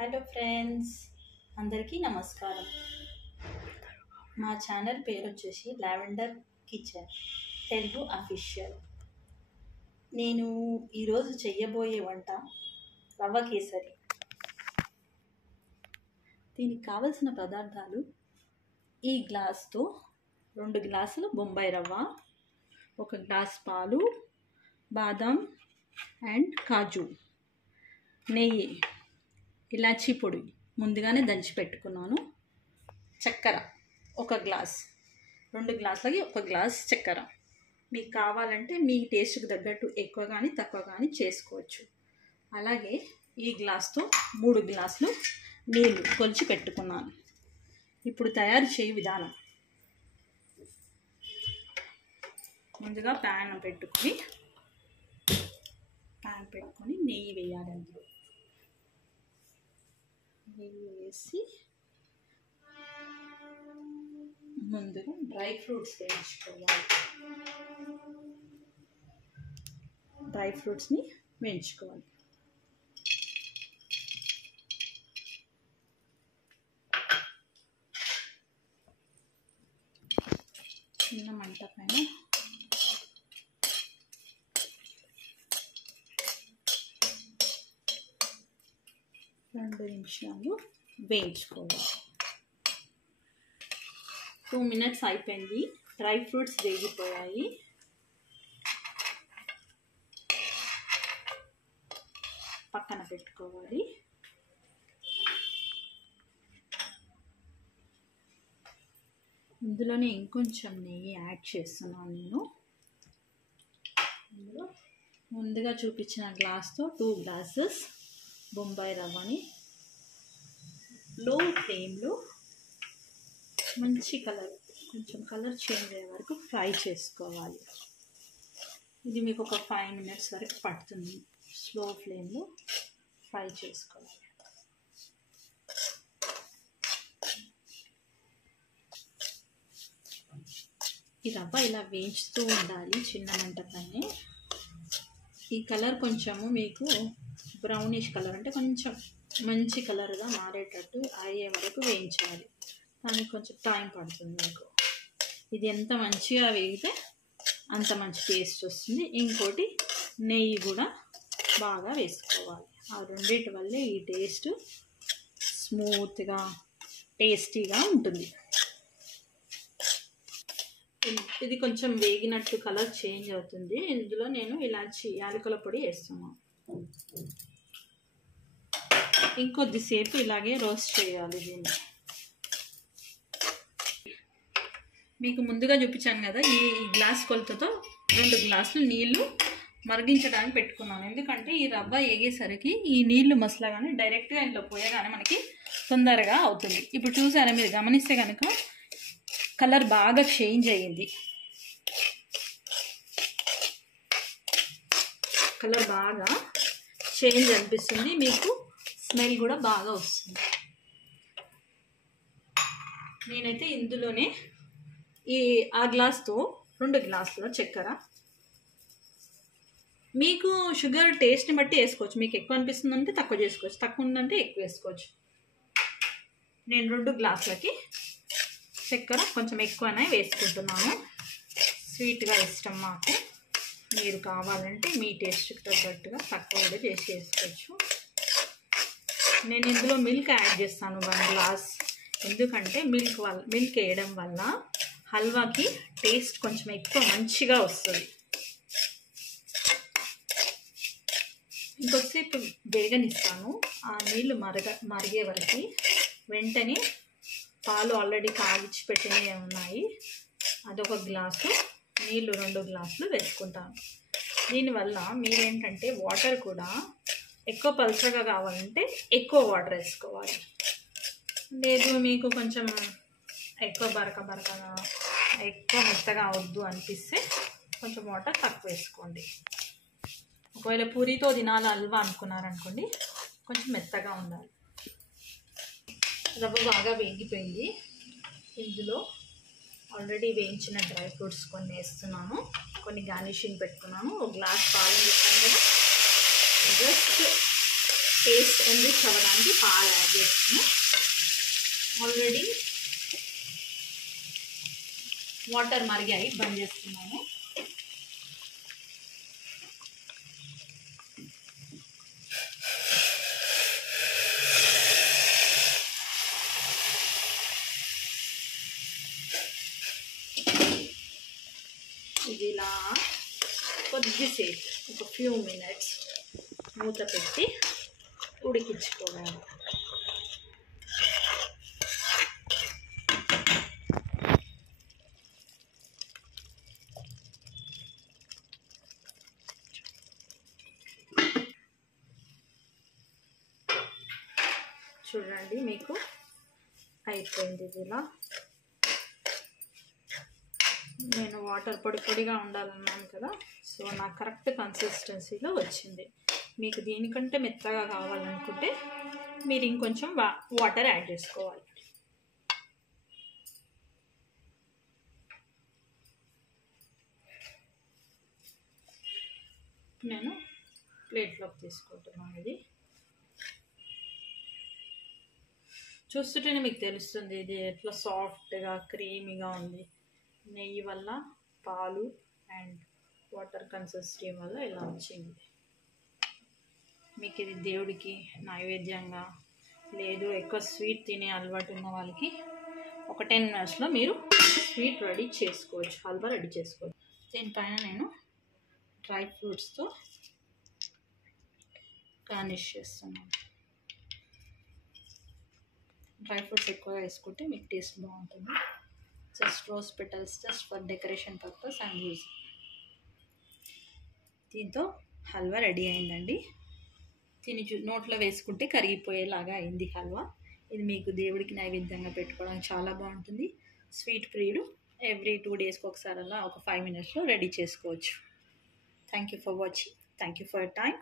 Hello friends, అందరికీ నమస్కారం. మా ఛానల్ పేరు వచ్చేసి లావెండర్ కిచెన్ తెలుగు అఫీషియల్. నేను ఈరోజు చెయ్యబోయే వంట రవ్వ కేసరి. దీనికి కావలసిన పదార్థాలు: ఈ గ్లాస్తో 2 గ్లాసులు బొంబాయి రవ్వ, 1 గ్లాస్ పాలు, బాదం అండ్ కాజు, నెయ్యి, ఇలాచీ పొడి ముందుగానే దంచి పెట్టుకున్నాను, చక్కెర 1 గ్లాస్, 2 గ్లాసులకి 1 గ్లాస్ చక్కెర. మీకు కావాలంటే మీ టేస్ట్కి తగ్గట్టు ఎక్కువ కానీ తక్కువ కానీ చేసుకోవచ్చు. అలాగే ఈ గ్లాస్తో 3 గ్లాసులు నీళ్ళు కొలిచి పెట్టుకున్నాను. ఇప్పుడు తయారు చేయ విధానం: ముందుగా ప్యాన్ పెట్టుకొని నెయ్యి వేయాలి. అందులో నెయ్యి వేసి ముందుగా డ్రై ఫ్రూట్స్ వేయించుకోవాలి. డ్రై ఫ్రూట్స్ని వేయించుకోవాలి. చిన్న మంట పైన 2 నిమిషాలు వేయించుకోవాలి. 2 మినిట్స్ అయిపోయింది. డ్రై ఫ్రూట్స్ వేగిపోయాయి. పక్కన పెట్టుకోవాలి. ఇందులోనే ఇంకొంచెం నెయ్యి యాడ్ చేస్తున్నాను నేను. ఇందులో ముందుగా చూపించిన గ్లాస్తో 2 గ్లాసెస్ బొంబాయి రవ్వని లో ఫ్లేమ్లో మంచి కొంచెం కలర్ చేంజ్ అయ్యే వరకు ఫ్రై చేసుకోవాలి. ఇది మీకు ఒక 5 మినిట్స్ వరకు పడుతుంది. స్లో ఫ్లేమ్లో ఫ్రై చేసుకోవాలి. ఈ రవ్వ ఇలా వేయించుతూ ఉండాలి చిన్న మంట పైన. ఈ కలర్ కొంచెము మీకు బ్రౌనిష్ కలర్, అంటే కొంచెం మంచి కలర్గా మారేటట్టు అయ్యే వరకు వేయించాలి. దానికి కొంచెం టైం పడుతుంది మీకు. ఇది ఎంత మంచిగా వేగితే అంత మంచి టేస్ట్ వస్తుంది. ఇంకోటి నెయ్యి కూడా బాగా వేసుకోవాలి. ఆ రెండింటి వల్లే ఈ టేస్ట్ స్మూత్గా టేస్టీగా ఉంటుంది. ఇది కొంచెం వేగినట్టు కలర్ చేంజ్ అవుతుంది. ఇందులో నేను యాలకుల పొడి వేస్తున్నాను. ఇంకొద్దిసేపు ఇలాగే రోస్ట్ చేయాలి దీన్ని. మీకు ముందుగా చూపించాను కదా, ఈ గ్లాస్ కొలతతో 2 గ్లాసులు నీళ్లు మరిగించడానికి పెట్టుకున్నాను. ఎందుకంటే ఈ రవ్వ వేగేసరికి ఈ నీళ్లు మసలగానే డైరెక్ట్గా ఇంట్లో పోయగానే మనకి తొందరగా అవుతుంది. ఇప్పుడు చూసారా, మీరు గమనిస్తే కనుక కలర్ బాగా చేంజ్ అయ్యింది. కలర్ బాగా చేంజ్ అనిపిస్తుంది. మీకు స్మెల్ కూడా బాగా వస్తుంది. నేనైతే ఇందులోనే ఆ గ్లాస్తో 2 గ్లాసుల చక్కెర, మీకు షుగర్ టేస్ట్ని బట్టి వేసుకోవచ్చు. మీకు ఎక్కువ అనిపిస్తుంది అంటే తక్కువ చేసుకోవచ్చు, తక్కువ ఉందంటే ఎక్కువ వేసుకోవచ్చు. నేను 2 గ్లాసులకి చక్కెర కొంచెం ఎక్కువనే వేసుకుంటున్నాను. స్వీట్గా ఇష్టం మాకు. మీరు కావాలంటే మీ టేస్ట్కి తగ్గట్టుగా తక్కువ కూడా చేసి వేసుకోవచ్చు. నేను ఇందులో మిల్క్ యాడ్ చేస్తాను 1 గ్లాస్. ఎందుకంటే మిల్క్ వేయడం వల్ల హల్వాకి టేస్ట్ కొంచెం ఎక్కువ మంచిగా వస్తుంది. ఇంకొద్దిసేపు వేగనిస్తాను. ఆ నీళ్ళు మరిగే వరకు. వెంటనే పాలు ఆల్రెడీ కాగిచ్చి పెట్టినవి ఉన్నాయి, అదొక గ్లాసు, నీళ్ళు 2 గ్లాసులు వేసుకుంటాను. దీనివల్ల మీరేంటంటే వాటర్ కూడా ఎక్కువ పల్చగా కావాలంటే ఎక్కువ వాటర్ వేసుకోవాలి. లేదు మీకు కొంచెం ఎక్కువ బరకగా ఎక్కువ మెత్తగా అవద్దు అనిపిస్తే కొంచెం వాటర్ తక్కువ వేసుకోండి. ఒకవేళ పూరితో తినాలి హల్వా అనుకున్నారనుకోండి, కొంచెం మెత్తగా ఉండాలి. రవ్వ బాగా వేగిపోయింది. ఇందులో ఆల్రెడీ వేయించిన డ్రై ఫ్రూట్స్ కొన్ని వేస్తున్నాను, కొన్ని గార్నిషింగ్ పెట్టుకున్నాను. 1 గ్లాస్ పాలు పెట్టాను కదా, జస్ట్ టేస్ట్ ఎన్రిచ్ అవ్వడానికి పాలు యాడ్ చేస్తాను. ఆల్రెడీ వాటర్ మరిగాయి, బంద్ చేస్తున్నాను. ఇది ఇలా కొద్దిసేపు ఒక ఫ్యూ మినిట్స్ మూత పెట్టి ఉడికించుకోవాలి. చూడండి, మీకు అయిపోయింది. ఇది ఇలా నేను వాటర్ పొడి పొడిగా ఉండాలన్నాను కదా, సో నాకు కరెక్ట్ కన్సిస్టెన్సీలో వచ్చింది. మీకు దీనికంటే మెత్తగా కావాలనుకుంటే మీరు ఇంకొంచెం వాటర్ యాడ్ చేసుకోవాలి. నేను ప్లేట్లోకి తీసుకుంటున్నాను. ఇది చూస్తుంటేనే మీకు తెలుస్తుంది ఇది ఎట్లా సాఫ్ట్గా క్రీమీగా ఉంది. నెయ్యి వల్ల, పాలు అండ్ వాటర్ కన్సిస్టెన్సీ వల్ల ఇలా వచ్చింది. మీకు ఇది దేవుడికి నైవేద్యంగా, లేదు ఎక్కువ స్వీట్ తినే అలవాటు ఉన్న వాళ్ళకి ఒక 10 minutesలో మీరు స్వీట్ రెడీ చేసుకోవచ్చు, హల్వా రెడీ చేసుకోవచ్చు. దీనిపైన నేను డ్రై ఫ్రూట్స్తో గార్నిష్ చేస్తున్నాను. డ్రై ఫ్రూట్స్ ఎక్కువగా వేసుకుంటే మీకు టేస్ట్ బాగుంటుంది. Just rose petals just for decoration purpose and use. దీంతో హల్వా రెడీ అయిందండి. దీన్ని నోట్లో వేసుకుంటే కరిగిపోయేలాగా అయింది హల్వా. ఇది మీకు దేవుడికి నైవేద్యంగా పెట్టుకోవడానికి చాలా బాగుంటుంది. స్వీట్ ప్రియుడు ఎవ్రీ 2 daysకి ఒకసారి అలా ఒక 5 minutesలో రెడీ చేసుకోవచ్చు. Thank you for watching. Thank you for your time.